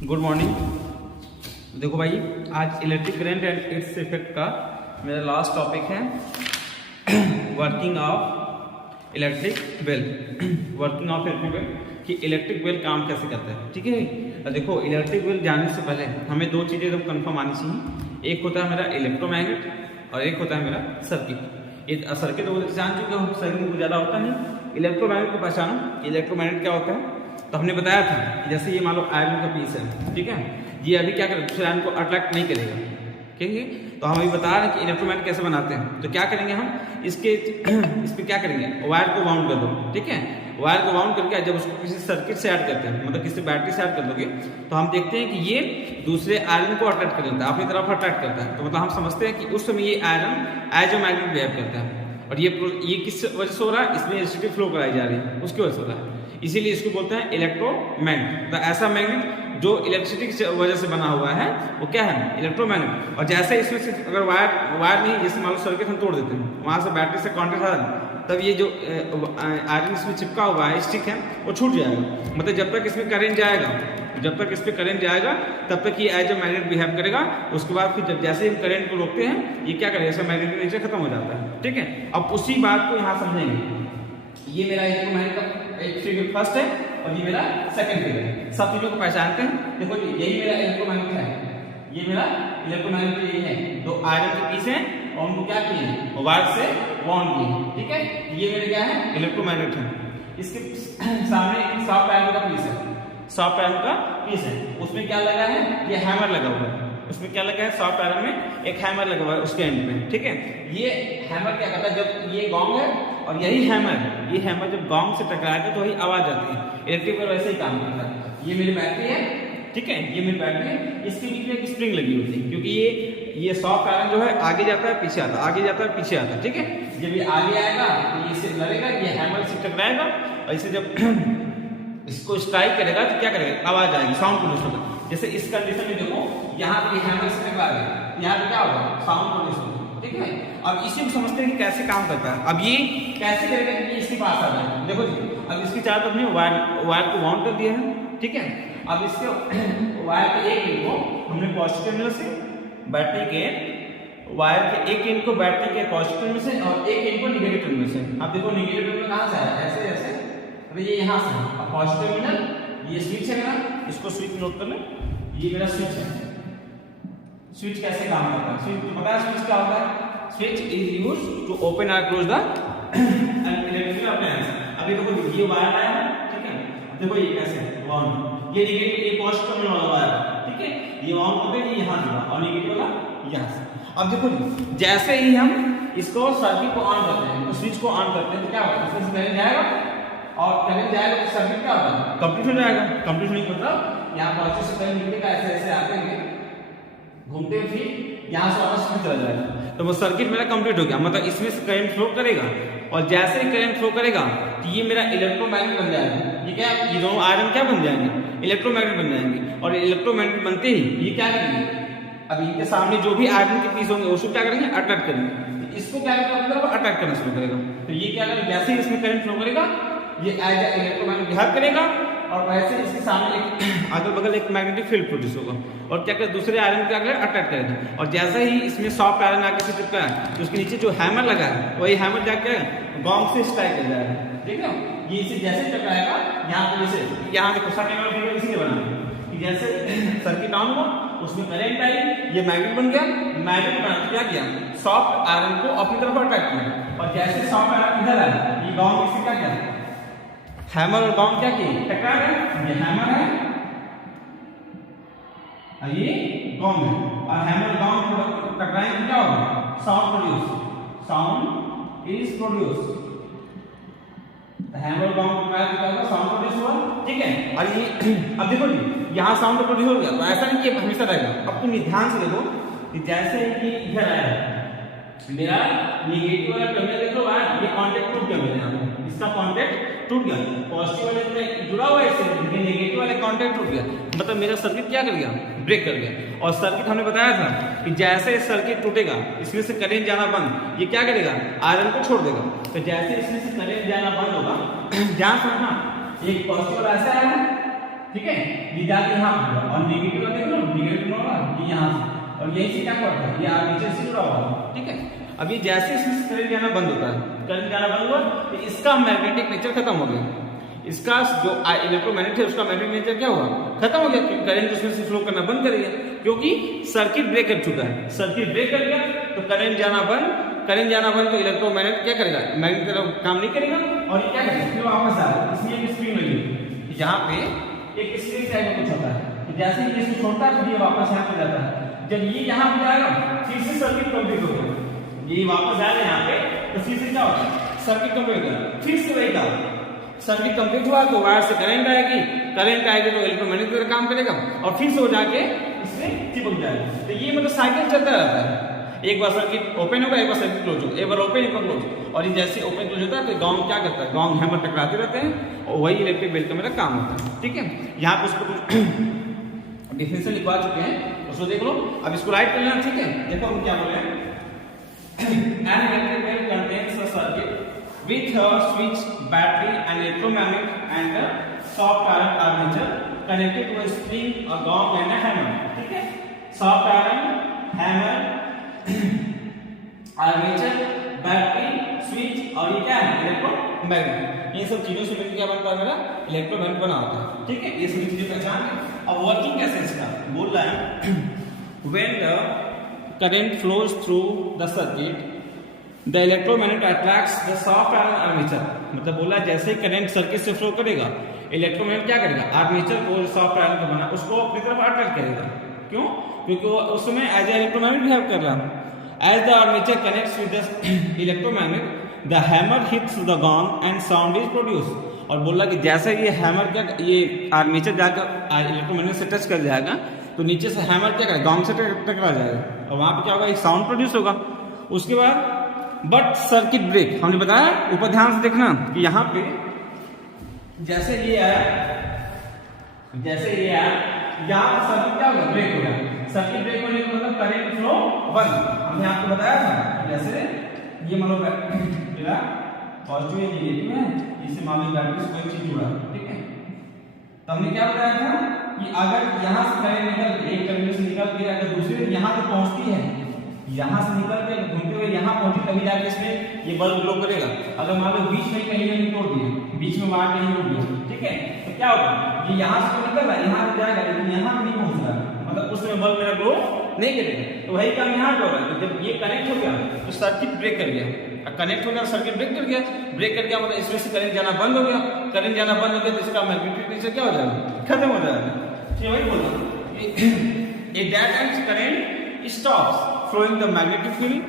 Good morning. देखो भाई, आज electric current and it's effect का मेरा लास्ट टॉपिक है working of electric bell. Working of electric bell कि इलेक्ट्रिक बेल काम कैसे करता है। ठीक है, देखो इलेक्ट्रिक बेल जानने से पहले हमें दो चीज़ें एकदम कंफर्म आनी चाहिए। एक होता है मेरा इलेक्ट्रोमैग्नेट और एक होता है मेरा सर्किट। ये सर्किट वो जान चुके हो, सर्किट को ज़्यादा होता नहीं। इलेक्ट्रोमैग्नेट को पहचानो। इलेक्ट्रोमैग्नेट क्या होता है तो हमने बताया था, जैसे ये मान लो आयरन का पीस है, ठीक है, ये अभी क्या करेगा, दूसरे आयरन को अट्रैक्ट नहीं करेगा। ठीक है, तो हम अभी बता रहे हैं कि इलेक्ट्रोमैग्नेट कैसे बनाते हैं। तो क्या करेंगे हम इस पर क्या करेंगे, वायर को वाउंड कर दो। ठीक है, वायर को वाउंड करके जब उसको किसी सर्किट से ऐड करते हैं, मतलब किसी बैटरी से ऐड कर दोगे, तो हम देखते हैं कि ये दूसरे आयरन को अट्रैक्ट कर लेता है, अपनी तरफ अट्रैक्ट करता है। तो मतलब हम समझते हैं कि उस समय ये iron as a magnet behave करता है। और ये किस वजह से हो रहा है, इसमें इलेक्ट्रिसिटी फ्लो कराई जा रही है, उसकी वजह से हो रहा है। इसीलिए इसको बोलते हैं इलेक्ट्रोमैग्नेट। तो ऐसा मैग्नेट जो इलेक्ट्रिसिटी की वजह से बना हुआ है वो क्या है, इलेक्ट्रोमैग्नेट। और जैसे इसमें से अगर वायर नहीं, जैसे मान लो सर्किट हम तोड़ देते हैं, वहां से बैटरी से कॉन्टेक्ट आ रहा है, तब ये जो आयरन इसमें चिपका हुआ है, स्टिक है, वो छूट जाएगा। मतलब जब तक इसमें करंट जाएगा, तब तक ये एज अ मैग्नेट बिहेव करेगा। उसके बाद फिर जब जैसे हम करंट को रोकते हैं, ये क्या करेगा, इसका मैग्नेटिक नेचर खत्म हो जाता है। ठीक है, अब उसी बात को यहाँ समझेंगे। ये मेरा इलेक्ट्रोमैग्नेट का एक फिगर फर्स्ट है और ये मेरा सेकंड फिगर है। सब चीजों को पहचानते हैं। देखो यही मेरा इलेक्ट्रोमैग्नेट है, ये मेरा इलेक्ट्रोमैग्नेट यही है। दो आयरन के पीस हैं और उनको क्या किए, वायर से वाउंड किए। ठीक है, ये मेरे क्या है, इलेक्ट्रोमैग्नेट है। इसके सामने एक सॉफ्ट आयरन का पीस है, सॉफ्ट आयरन का पीस है, उसमें क्या लगा है, ये हैमर लगा हुआ है। उसमें क्या लगा है, सॉफ्ट आयरन में एक हैमर लगा हुआ है उसके एंड में। ठीक है, ये हैमर क्या करता है, जब ये गोंग है और यही हैमर जब गोंग से टकराएगा तो वही आवाज आती है। इलेक्ट्रिक बेल वैसे ही काम करता है। ये मेरी बैटरी है, ठीक है, ये मेरी बैटरी है, इसके बीच में एक स्प्रिंग लगी होती है, क्योंकि ये सॉफ्ट आयरन जो है आगे जाता है पीछे आता है, आगे जाता है पीछे आता है। ठीक है, जब ये आगे आएगा तो ये इससे लड़ेगा, ये हैमर से टकराएगा और इसे जब इसको स्ट्राइक करेगा तो क्या करेगा, आवाज आएगी, साउंड प्रोड्यूस होगा। जैसे इस कंडीशन में देखो, यहाँ पे हैमर से टकरा गया, यहाँ पे क्या होगा, साउंड प्रोड्यूस होगा। ठीक है, अब इसी को समझते हैं कि कैसे काम करता है। अब ये कैसे करेगा कि इसके पास आ जाए। देखो जी, अब इसके चारों तरफ हमने वायर को वाउंड कर दिया है। ठीक है, अब इसके वायर के एक एंड को हमने पॉजिटिव टर्मिनल से, बैटरी के वायर के एक एंड को बैटरी के पॉजिटिव टर्मिनल से और एक एंड को नेगेटिव टर्मिनल से। अब देखो नेगेटिव टर्मिनल कहां से आया, ऐसे ऐसे, अरे ये यहां से। अब पॉजिटिव टर्मिनल ये स्विच है मेरा, इसको स्विच नोट कर ले, ये मेरा स्विच है। स्विच कैसे काम करता है, स्विच पता है स्विच क्या होता है। Switch is used to open और क्लोज द इलेक्ट्रिकल अप्लायंस। अभी देखो ये वायर आया है, ठीक है, देखो ये कैसे वाउंड, ये नेगेटिव, ये पॉजिटिव टर्मिनल वाला वायर, ठीक है, ये वाउंड करते हैं, ये यहां जुड़ा और नेगेटिव वाला यहां से। अब देखो जैसे ही हम इसको सर्किट को ऑन करते हैं, तो स्विच को ऑन करते हैं, तो क्या होगा, इसमें से करंट जाएगा और करंट जाएगा तो सर्किट क्या होगा, कंप्लीट हो जाएगा। कंप्लीट होने का मतलब यहाँ पॉजिटिव से करंट निकलेगा, ऐसे ऐसे आते हैं घूमते हुए, फिर यहाँ से वापस में चला जाएगा। तो वो सर्किट मेरा कंप्लीट हो गया। मतलब इसमें से करंट फ्लो करेगा और जैसे ही करंट फ्लो करेगा तो ये मेरा इलेक्ट्रोमैग्नेट बन जाएगा। ये क्या, ये दोनों आयरन क्या बन जाएंगे, इलेक्ट्रोमैग्नेट बन जाएंगे। और इलेक्ट्रोमैग्नेट बनते ही ये क्या करेंगे, अब इनके सामने जो भी आयरन के पीस होंगे उसको क्या करेंगे, अट्रैक्ट करेंगे। इसको क्या करेगा, अट्रैक्ट करना शुरू करेगा। तो ये क्या करेगा, जैसे ही इसमें करंट फ्लो करेगा ये एज अ इलेक्ट्रोमैग्नेट बिहेव करेगा और वैसे इसके सामने एक अगल बगल एक मैग्नेटिक फील्ड प्रोड्यूस होगा और क्या करेगा, दूसरे आयरन को क्या अट्रैक्ट करेगा। और जैसे ही इसमें सॉफ्ट आयरन आके से चिपका है तो उसके नीचे जो हैमर लगा है वही हैमर जाके गोंग से स्ट्राइक कर जाएगा। ठीक है, ये इसे जैसे टकराएगा यहाँ पे, जैसे यहाँ देखो सर्किट वाला फिगर इसीलिए बना कि जैसे सर्किट ऑन हुआ उसमें करंट आई, ये मैग्नेट बन गया। मैग्नेट बना क्या किया, सॉफ्ट आयरन को अपनी तरफ अट्रैक्ट किया और जैसे सॉफ्ट आयरन इधर आया, ये गोंग इससे क्या किया, हैमर और गोंग क्या किए, टकरा गए। ये हैमर है और ये गोंग है, और हैमर गोंग टकराएंगे तो क्या होगा, sound produce, sound is produce. Hammer gong टकराया तो क्या होगा, साउंड प्रोड्यूस हुआ। ठीक है, और ये अब देखो जी यहाँ साउंड प्रोड्यूस हो गया। तो ऐसा नहीं कि हमेशा रहेगा। अब तुम ध्यान से देखो कि जैसे कि इधर आया मेरा नेगेटिव वाला टर्मिनल, देखो ये कांटेक्ट टूट गया मेरे, इसका कांटेक्ट टूट गया, पॉजिटिव वाले में जुड़ा हुआ है इससे, लेकिन नेगेटिव वाले कांटेक्ट टूट गया। मतलब मेरा सर्किट क्या कर गया, ब्रेक कर गया। और सर्किट हमने बताया था कि जैसे सर्किट टूटेगा इसमें से करंट जाना बंद, ये क्या करेगा, आयरन को छोड़ देगा। तो जैसे इसमें से करंट जाना बंद होगा, ध्यान समझना, एक पॉजिटिव ऐसा है ठीक है, ये जाके यहाँ पर और नेगेटिव देख लो, नेगेटिव होगा ये यहाँ से और यही से क्या करता है, ये आर्मेचर से जुड़ा हुआ है। ठीक है, अभी जैसे इसमें करंट जाना बंद होता है, करंट जाना बंद हुआ तो इसका मैग्नेटिक नेचर खत्म हो गया, इसका जो इलेक्ट्रोमैग्नेट है उसका मैग्नेटिक नेचर क्या हुआ, खत्म हो गया, करंट उसमें से फ्लो करना बंद कर दिया क्योंकि सर्किट ब्रेक कर चुका है। सर्किट ब्रेक कर गया तो करंट जाना बंद तो इलेक्ट्रोमैग्नेट क्या करेगा, मैग्नेट तरफ काम नहीं करेगा और ये क्या करेगा, फिर वापस आ जाएगा। इसमें एक स्प्रिंग लगी, यहाँ पे एक स्प्रिंग टाइप का कुछ होता है, जैसे ही इसको छोड़ता है तो ये वापस यहाँ पे जाता है। जब ये यहाँ पे जाएगा फिर से सर्किट कंप्लीट हो गया, ये वापस आएगा यहाँ पे तो फिर से क्या होगा, सर्किट कंप्लीट हो गया, फिर से वही काम, सर्किट कंप्लीट हुआ तो वायर से करंट आएगी तो इलेक्ट्रोमैग्नेट का काम करेगा और फिर से हो जाके इसमें चिपक जाएगा। तो ये मतलब साइकिल चलता रहता है, एक बार सर्किट ओपन होगा, एक बार सर्किट क्लोज होगा, एक बार ओपन एक बार क्लोज, और ये जैसे ओपन क्लोज होता है तो गॉन्ग क्या करता है, गॉन्ग हैमर टकराते रहते हैं और वही इलेक्ट्रिक बेल का मेरा काम होता है। ठीक है, यहाँ पे उसको डिफिनेशन लिखवा चुके हैं, उसको देख लो, अब इसको राइट कर लेना। ठीक है, देखो हम क्या बोल रहे हैं, an electric bell contains a circuit with a switch, battery, an electromagnet and a soft iron armature connected to a spring, a gong and a hammer. ठीक है, soft iron, hammer, armature, battery, switch और ये क्या है, electromagnet. ये सब चीजों से मिलकर क्या बनता है, मेरा इलेक्ट्रोमैग्नेट बना होता है। ठीक है, ये सभी चीजें पहचान के अब वर्किंग कैसे इसका बोल रहा है, when the current flows through the circuit the electromagnet attracts the soft iron armature, मतलब बोला जैसे करंट सर्किट से फ्लो करेगा इलेक्ट्रोमैग्नेट क्या करेगा, आर्मेचर को सॉफ्ट आयरन को बना उसको अपनी तरफ अट्रैक्ट करेगा। क्यों, क्योंकि उसमें एज ए इलेक्ट्रोमैग्नेट बिहेव कर रहा है। As the armature connects with the electromagnet the hammer hits the gong and sound is produce, और बोला कि जैसे ये हैमर क्या, ये आर्मेचर जाकर इलेक्ट्रोमैग्नेट से टच कर जाएगा तो नीचे से हैमर क्या करेगा, गॉन्ग से टकरा जाएगा और वहां पे क्या होगा, एक साउंड प्रोड्यूस होगा। उसके बाद बट सर्किट ब्रेक, हमने बताया ऊपर ध्यान से देखना कि यहाँ पे जैसे ये आया यहाँ पर सर्किट क्या होगा, ब्रेक हो गया। सर्किट ब्रेक होने का मतलब करंट फ्लो बंद। हमने आपको बताया था जैसे ये मान लो मेरा पॉजिटिव या नेगेटिव है, इससे मान लो बैटरी से कोई चीज जुड़ा है। ठीक है, तो हमने क्या बताया था कि अगर यहाँ से करंट निकल एक टर्मिनल से निकल के अगर दूसरे यहाँ तक पहुंचती है, यहाँ से निकल के घूमते हुए यहाँ पहुंची तभी जाके इसमें ये बल्ब ग्लो करेगा। अगर मान लो बीच में कहीं नहीं तोड़ दिया, बीच में वायर कहीं टूट गया, ठीक है, तो क्या होगा, ये यहाँ से निकल रहा है, यहाँ पे जाएगा लेकिन यहाँ पे नहीं पहुंच रहा है, मतलब उसमें बल्ब मेरा ग्लो नहीं करेगा। तो वही काम यहाँ पे हो रहा है, तो जब ये कनेक्ट हो गया तो सर्किट ब्रेक कर गया, कनेक्ट हो गया सर्किट ब्रेक कर गया मतलब इसमें से करंट जाना बंद हो गया, करंट जाना बंद हो गया तो इसका मैग्नेटिक नेचर क्या हो जाएगा, खत्म हो जाएगा। ठीक है, वही बोल रहा हूं, a that times current stops flowing the magnetic field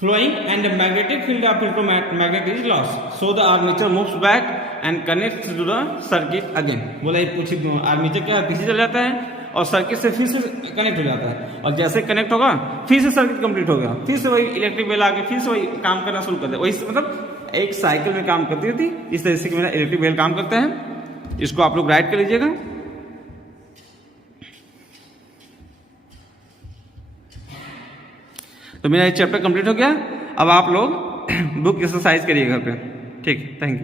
flowing and the magnetic field of electromagnet is lost, so the armature moves back and connects to the circuit again। बोला ये कुछ आर्मेचर क्या पीछे चल जाता है और सर्किट से फिर से कनेक्ट हो जाता है, और जैसे कनेक्ट होगा फिर से सर्किट कंप्लीट हो गया, फिर से वही इलेक्ट्रिक बेल आके फिर से वही काम करना शुरू करता है। वही मतलब एक साइकिल में काम करती थी। इस तरह से मेरा इलेक्ट्रिक बेल काम करता है। इसको आप लोग राइट कर लीजिएगा। तो मेरा ये चैप्टर कंप्लीट हो गया। अब आप लोग बुक एक्सरसाइज करिए घर पे। ठीक, थैंक यू।